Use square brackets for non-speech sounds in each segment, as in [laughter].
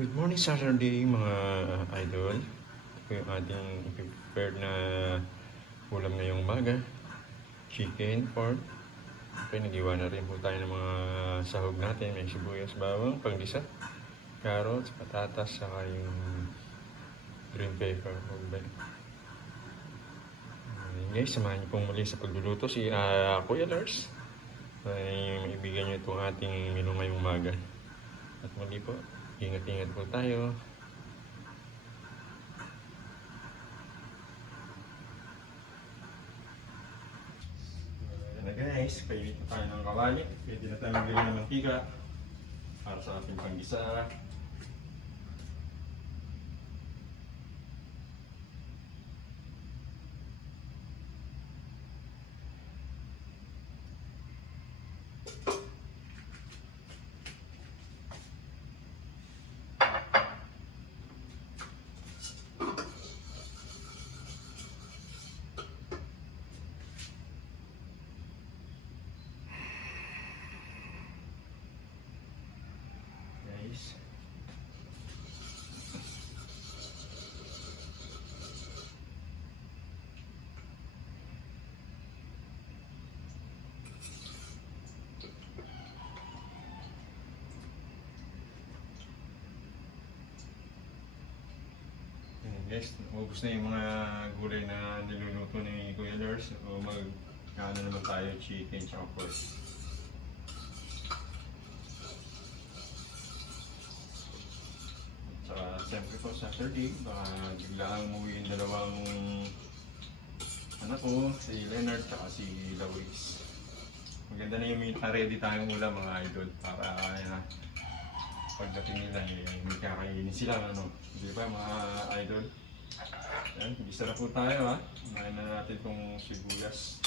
Good morning Saturday mga idol. Ito yung ating prepared na ulam ngayong umaga. Chicken, pork. Okay, nag-iwan na rin po tayo ng mga sahog natin. May sibuyas, bawang, panggisa, carrots, patatas, saka yung green pepper. Okay. Ayun, guys, samahan niyo pong muli sa pagluluto si ah, Kuya Lars. Ay maibigyan niyo itong ating menu ngayong umaga. At muli po, ingat-ingat po tayo. Guys, painit na tayo ng kawali. Pwede na tayo magbili ng mantika para sa ating panggisa. Guys. Ayan, guys, ubus na yung mga gulay na niluluto ni Kuya Lars. O mag, ano naman tayo, chicken, tsaka pork. Tsaka siyempre po Saturday, baka biglang umuwi yung dalawang anak ko, si Leonard tsaka si Lawis. Maganda na yung may ready tayong ulam mga idol para uh, pagdating nila eh, may kakainin sila ano. Di ba mga idol? Yan, bisa na po tayo ha. Kumain na natin itong sibuyas.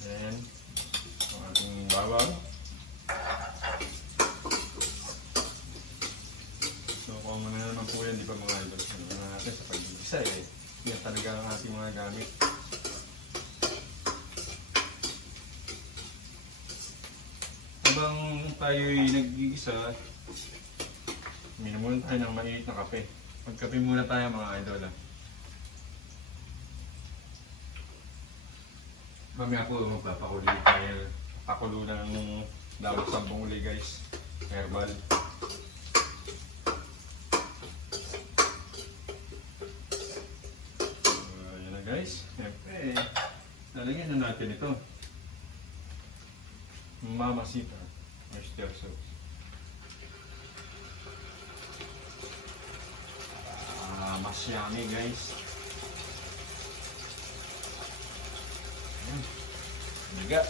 Then, ang ating bawang. So, kung ano naman po yan, di ba mga idol? Ano na natin sa pag-isa eh. Yan talaga ang ating mga gamit. Habang tayo'y nag-iisa, minum muna tayo ng maliit na kape. Magkape muna tayo mga idol ah. Mamaya po magpapakulo tayo. Pakulo ng dawat sampung uli guys. Herbal. So, yun na guys. Siyempre, lalagyan na natin ito. Mamacita. Oyster sauce. Ah, mas yummy guys. Ayan. Biga.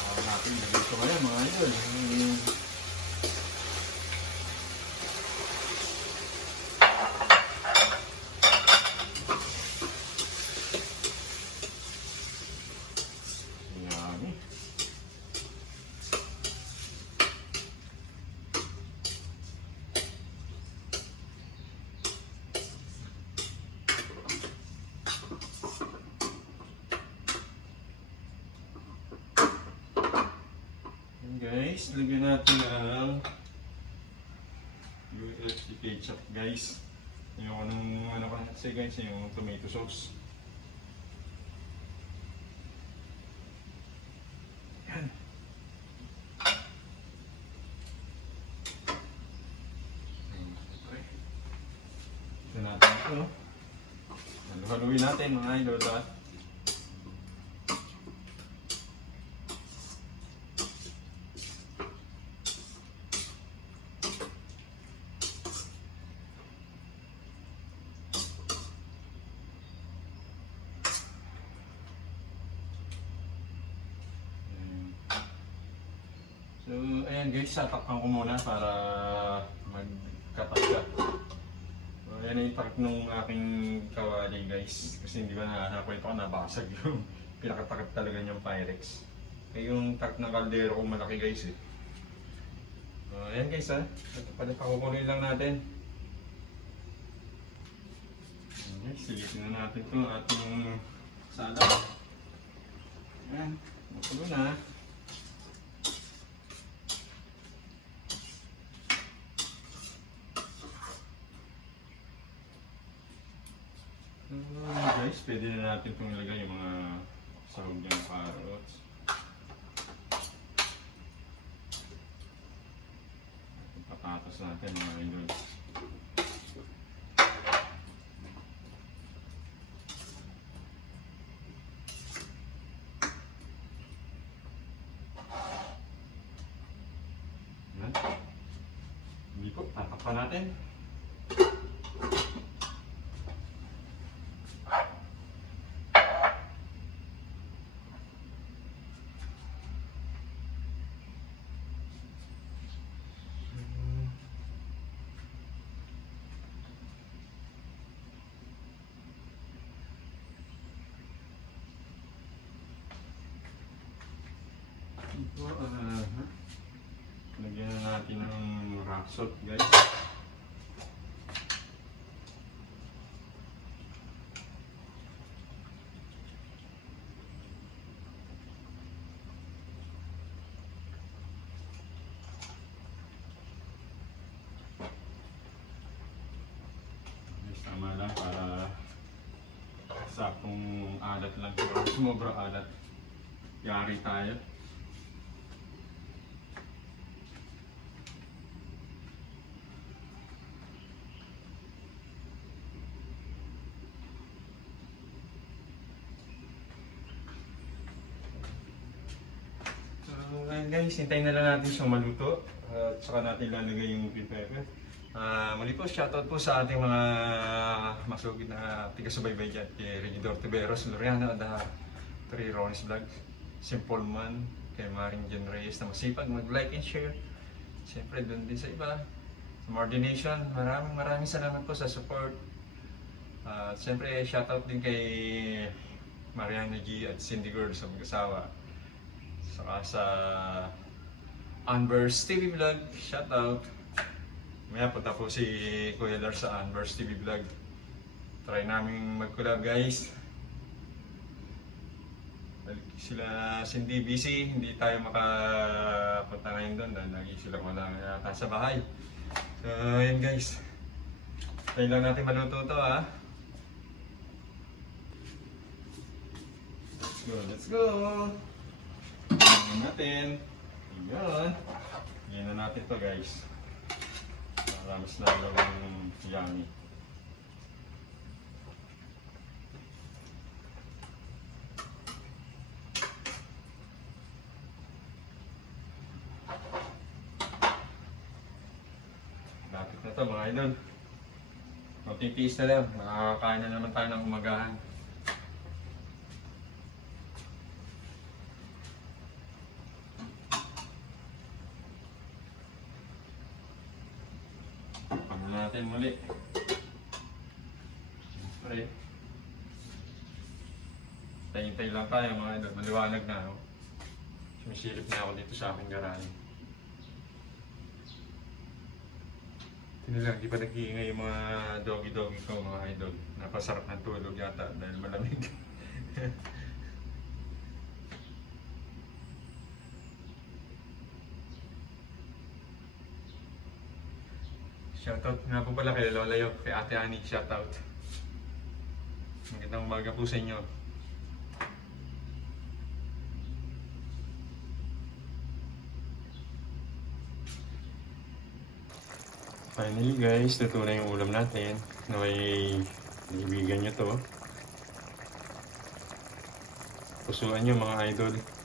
Ah, natin lagay ito ngayon mga idol. Yung Yummy. Yan guys, lagyan natin ang USD ketchup guys. Yung anong ano kasi guys, yung tomato sauce. Yan. Ito natin ito. Haluhaluin natin mga idol ha. Ayan guys, tatakpan ko muna para. So, ayan yung takip ng aking kawali guys. Kasi hindi ba nakakakwento ko, nabasag yung [laughs] pinakatakip talaga niyang Pyrex. Kaya yung takip ng kaldero ko malaki guys eh. So, ayan guys ha, ito pala pakukuloy lang natin. Okay, silipin na natin itong ating sala. Ayan, makulo na. Ah, guys, pwede na natin itong ilagay yung mga sahog ng carrots. Patatas natin mga idol. Hindi po, tatakpan natin. Ito, ah, lagyan na natin ng rock salt, guys. Tama lang para saktong alat lang. [laughs] Sumobra alat. Yari tayo. So, ngayon guys, hintayin na lang natin siyang maluto. At saka natin lalagay yung green pepper. Ah, muli po, shoutout po sa ating mga masugid na tiga-subaybay dyan. Kay Regidor Tiberos, Loriano, at Tri Ronis Vlog. Simple Man, kay Maring Jen Reyes na masipag mag-like and share. Siyempre, doon din sa iba. Sa More Nation, maraming maraming salamat po sa support. At siyempre, shoutout din kay Mariana G at Cindy Girl sa mag-asawa. Saka sa Anvers TV Vlog, shoutout. Maya punta po si Kuya Lars sa Anvers TV Vlog. Try namin mag-collab guys. Sila Cindy busy, hindi tayo makapunta ngayon doon dahil lagi sila wala yata sa bahay. So, yun guys. Tayo lang natin maluto to ha. Let's go, let's go! Ayan. Tingnan na natin to guys. Para mas lalawang yummy. Lapit na to mga idol. Kunting tiis na lang. Nakakakain na naman tayo ng umagahan. Ano natin muli. Siyempre. Tayin-tayin lang tayo mga idol. Maliwanag na ako. Sumisilip na ako dito sa aking garahe. Hindi lang, di pa nag-iingay yung mga doggy-doggy ko mga idol. Napasarap ng tulog yata dahil malamig. [laughs] Shoutout nga po pala kay Lola Yok, kay Ate Ani, shoutout. Magandang umaga po sa inyo. Finally guys, luto na yung ulam natin. Naway naibigan nyo to. Pusuan nyo mga idol.